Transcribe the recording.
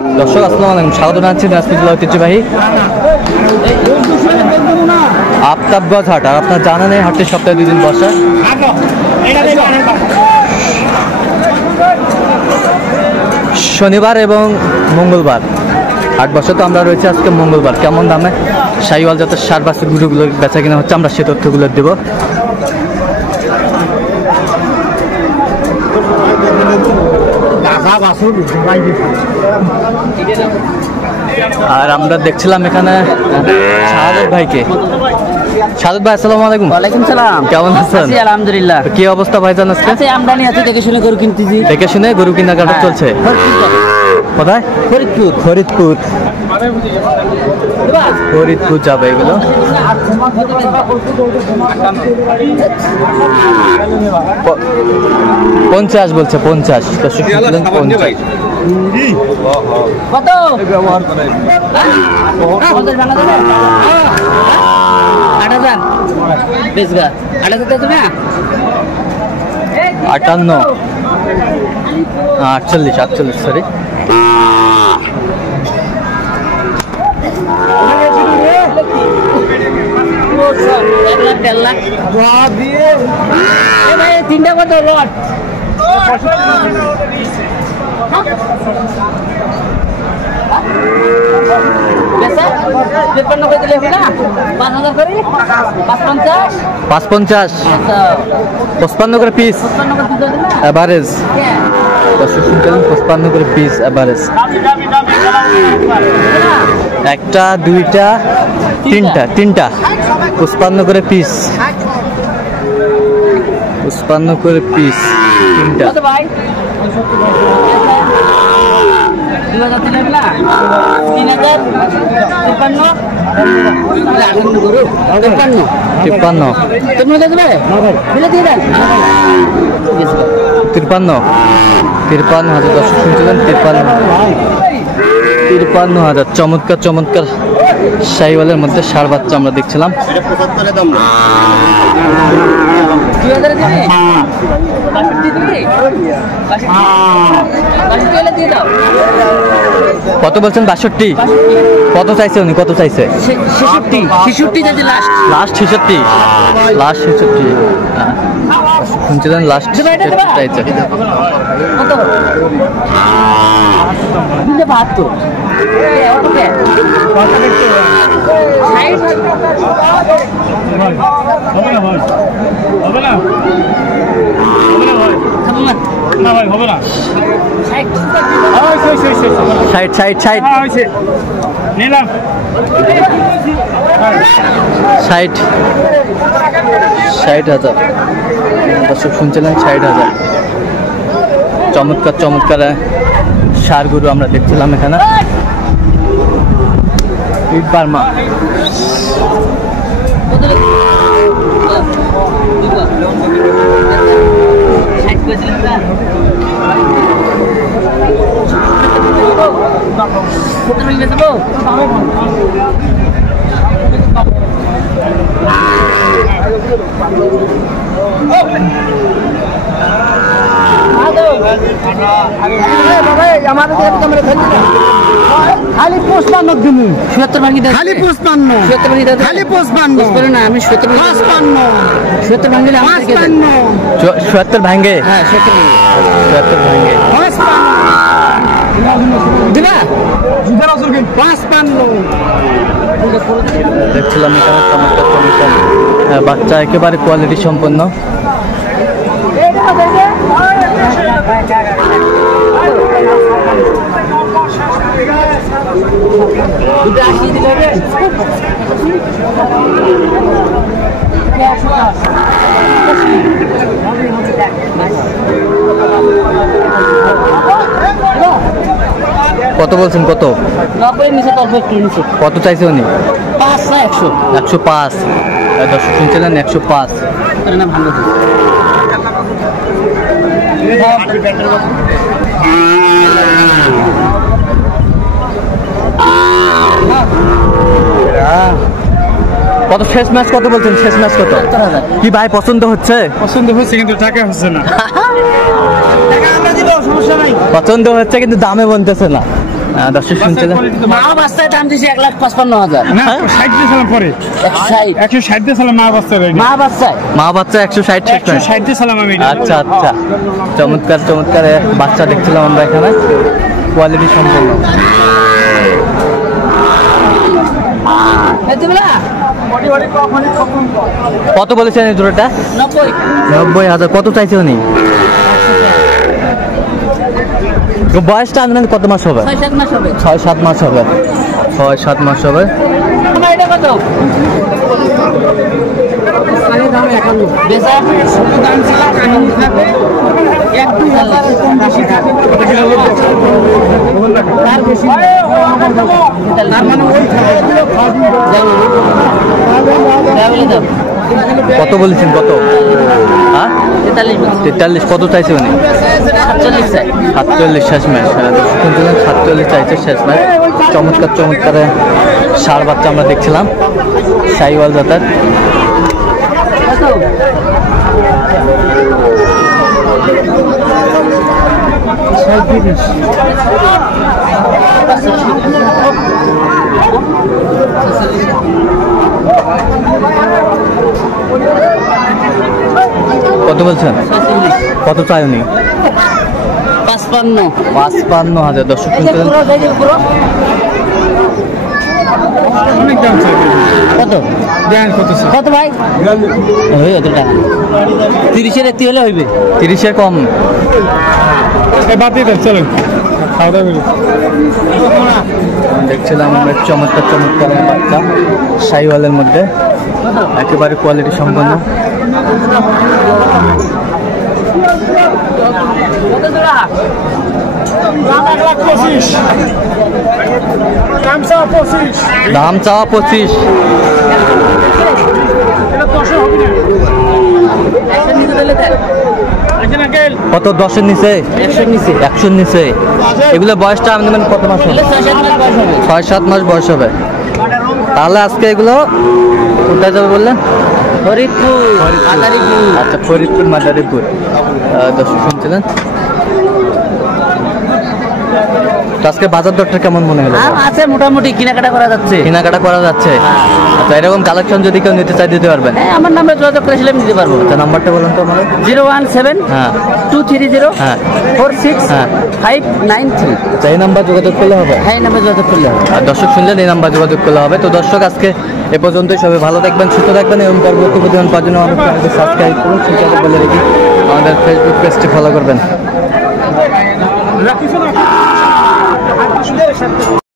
দর্শক আসসালামু আলাইকুম, স্বাগত জানাচ্ছি দিনাজপুর ঐতিহ্যবাহী আফতাবগঞ্জ হাট। আর আপনার জানা নেই হাটটি সপ্তাহে 2 দিন বসে, শনিবার এবং মঙ্গলবার হাট বসে। তো আমরা রয়েছে আজকে মঙ্গলবার। কেমন দামে শাহিওয়াল জাতের সার বাছুর গরুগুলো বেচা কিনা হচ্ছে আমরা সে তথ্যগুলো দেব। আর আমরা দেখছিলাম এখানে শাহাদত ভাইকে। শাহাদত ভাই আসসালামু আলাইকুম। ওয়ালাইকুম সালাম। কেমন আছেন? আলহামদুলিল্লাহ। কি অবস্থা ভাইজান আজকে? আমদানি আছে, দেখে শুনে গরু কিনতেছি। দেখে শুনে গরু কেনাকাটা চলছে। কোথায়? ফরিদপুর। ফরিদপুর ফরিদপুর যাবে এগুলো। 50 বলছে, 50। কত? 8,000 বেচবা। 8,000 তুমি 58 48 সরি। তিনটা কত লট? 55 55 করে পিস এভারেজ। 55 করে পিস এভারেজ। একটা, দুইটা, তিনটা 55 করে পিস। 55 করে পিস তিনটা। 53,000 দর্শক শুনছিলেন। 53,000 চমৎকার চমৎকার শাহিওয়ালের মধ্যে ষাঁড় বাচ্চা আমরা দেখছিলাম। কত বলছেন? 62। কত চাইছে উনি? কত চাইছে? 66 লাস্ট 66 শুনছিলেন। লাস্ট চাইছে ষাট 60,000 দর্শক শুনছিলেন। 60,000 চমৎকার চমৎকার ষাঁড় গরু আমরা দেখছিলাম এখানে। বার্মা খালি 55 দিন 76 ভাঙি দেয়। খালি 55 খালি 55 না, আমি 70 ভাঙলে 77 ভাঙে। হ্যাঁ 77 ভাঙে দিবা 55 দেখছিলাম এখানে চমৎকার চমৎকার বাচ্চা, একেবারে কোয়ালিটি সম্পন্ন। কত বলছেন? কত? কত চাইছে উনি? 105। দর্শক শুনছিলেন 105। কত শেষ ম্যাচ কত বলছেন? শেষ ম্যাচ কত? কি ভাই পছন্দ হচ্ছে? পছন্দ হচ্ছে কিন্তু টাকা হচ্ছে না। পছন্দ হচ্ছে কিন্তু দামে বলতেছে না। দর্শক শুনছিলেন মা বাচ্চার দাম দিয়েছে 1,55,000 না 60 দিয়েছিলাম পরে 160 দিয়েছিলাম মা বাচ্চা মা বাচ্চায় মা বাচ্চা 160 160 দিয়েছিলাম আমি আচ্ছা আচ্ছা চমৎকার চমৎকার বাচ্চা দেখছিলাম আমরা এখানে কোয়ালিটি সম্পূর্ণ। কত বলেছেন এই জোড়াটা? 90,000। কত চাইছে উনি? বয়সটা আনুমানিক কত মাস হবে? 6-7 মাস হবে। 6-7 মাস হবে। 6-7 মাস হবে। এটা কত? দাম 51। বেচা দাম ছিল কাহিনী থাকে 1-2,000 কম বেশি থাকে। তার বেশি তার মানে ওই দাম কত বলেছেন? কত? হ্যাঁ 43। কত চাইছে উনি? 47 শেষ ম্যাচ। 47 চাইছে শেষ ম্যাচ। চমৎকার চমৎকার ষাঁড় বাচ্চা আমরা দেখছিলাম শাহিওয়াল জাতের। কত বলছেন? কত চাই উনি? 55,000। দর্শক শুনছিলেন অনেক দাম চাই কত? দেন কত স্যার? কত ভাই? ওই অত টাকা 30-এর একটি হলে হইবে। 30-এর কম এই বাদ দিয়ে দেন চলেন খাওয়া দাওয়া করি। দেখছিলাম আমরা চমৎকার চমৎকার বাচ্চা শাহিওয়ালের মধ্যে একেবারে কোয়ালিটি সম্পন্ন। দাম চাওয়া 25। কত? 10-এর নিচে? 100-এর নিচে। এগুলো বয়সটা মানে কত মাস হবে? 6-7 মাস বয়স হবে। তাহলে আজকে এগুলো কোথায় যাবে বললেন? ফরিদপুর মাদারীপুর। আচ্ছা ফরিদপুর মাদারীপুর। দর্শক শুনছিলেন। তো আজকে বাজার দরটা কেমন মনে হলো? আছে মোটামুটি কেনাকাটা করা যাচ্ছে। কেনাকাটা করা যাচ্ছে। আচ্ছা এরকম কালেকশন যদি কেউ নিতে চাই দিতে পারবেন? হ্যাঁ আমার নাম্বার যোগাযোগ করে আমি দিতে পারবো। আচ্ছা নাম্বারটা বলুন তো আমাকে। 017 হ্যাঁ 230 হ্যাঁ 46 হ্যাঁ 593। আচ্ছা এই নাম্বার যোগাযোগ করলে হবে? হ্যাঁ এই নাম্বার যোগাযোগ করলে হবে। আর দর্শক শুনলেন এই নাম্বার যোগাযোগ করলে হবে। তো দর্শক আজকে এ পর্যন্তই। সবাই ভালো থাকবেন, সুস্থ থাকবেন এবং পরবর্তী প্রতিদিন পাওয়ার জন্য আমাদের চ্যানেলকে সাবস্ক্রাইব করুন। সেটা বলে রেখে আমাদের ফেসবুক পেজটি ফলো করবেন।